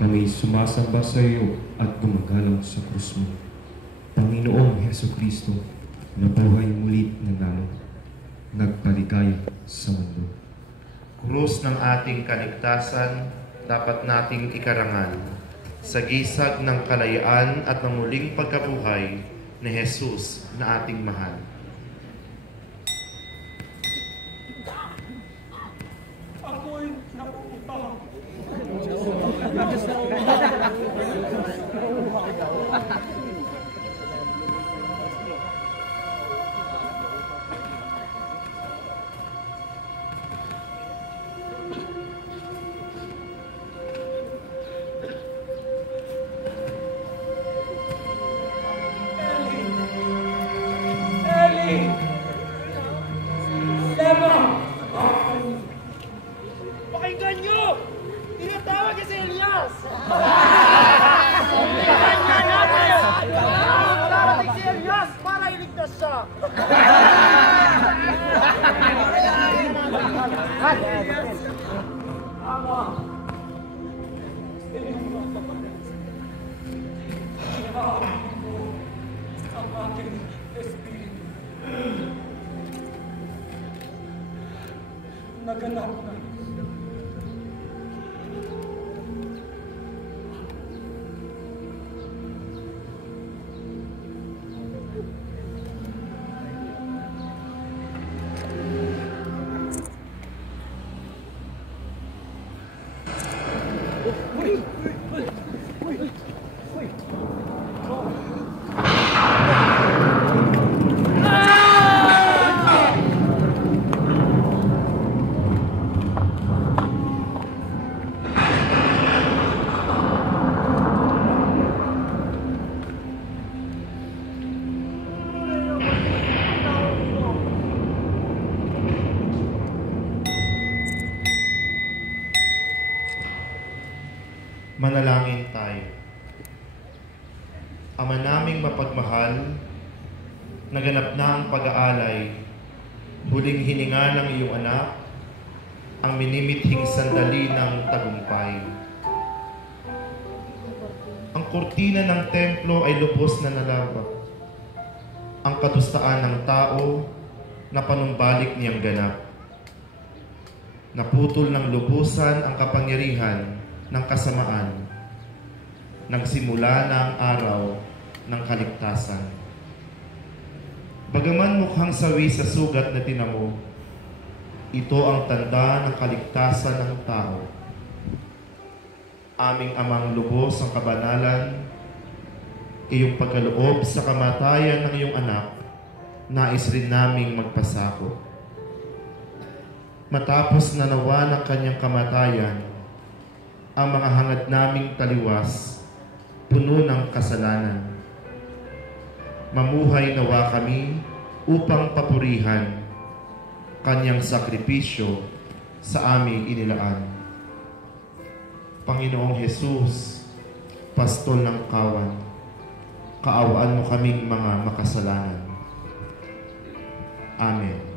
Kami sumasamba sa iyo at gumagalang sa krus mo. Panginoong Heso Kristo, na buhay muli na lalo, nagpaligaya sa mundo. Krus ng ating kaligtasan, dapat nating ikarangal sa gisag ng kalayaan at ng muling pagkabuhay ni Jesus na ating mahal. Ako'y napupunta. Pakinggan nyo! Tinatawag si Elias! Pakinggan natin! Darating si Elias para iligtas siya! Ang aking espiritu naganap na. Manalangin tayo. Ama naming mapagmahal, naganap na ang pag-aalay, huling hininga ng iyong anak, ang minimithing sandali ng tagumpay. Ang kurtina ng templo ay lubos na nalawak. Ang katustaan ng tao na panumbalik niyang ganap. Naputol ng lubusan ang kapangyarihan ng kasamaan. Nagsimula na ang araw ng kaligtasan. Bagaman mukhang sawi sa sugat na tinamo, ito ang tanda ng kaligtasan ng tao. Aming Amang lubos ang kabanalan, iyong pagkaloob sa kamatayan ng iyong anak, nais rin naming magpasako. Matapos na nawa ng kanyang kamatayan, ang mga hangad naming taliwas, puno ng kasalanan. Mamuhay nawa kami upang papurihan kanyang sakripisyo sa aming inilaan. Panginoong Jesus, Pastol ng Kawan, kaawaan mo kaming mga makasalanan. Amen.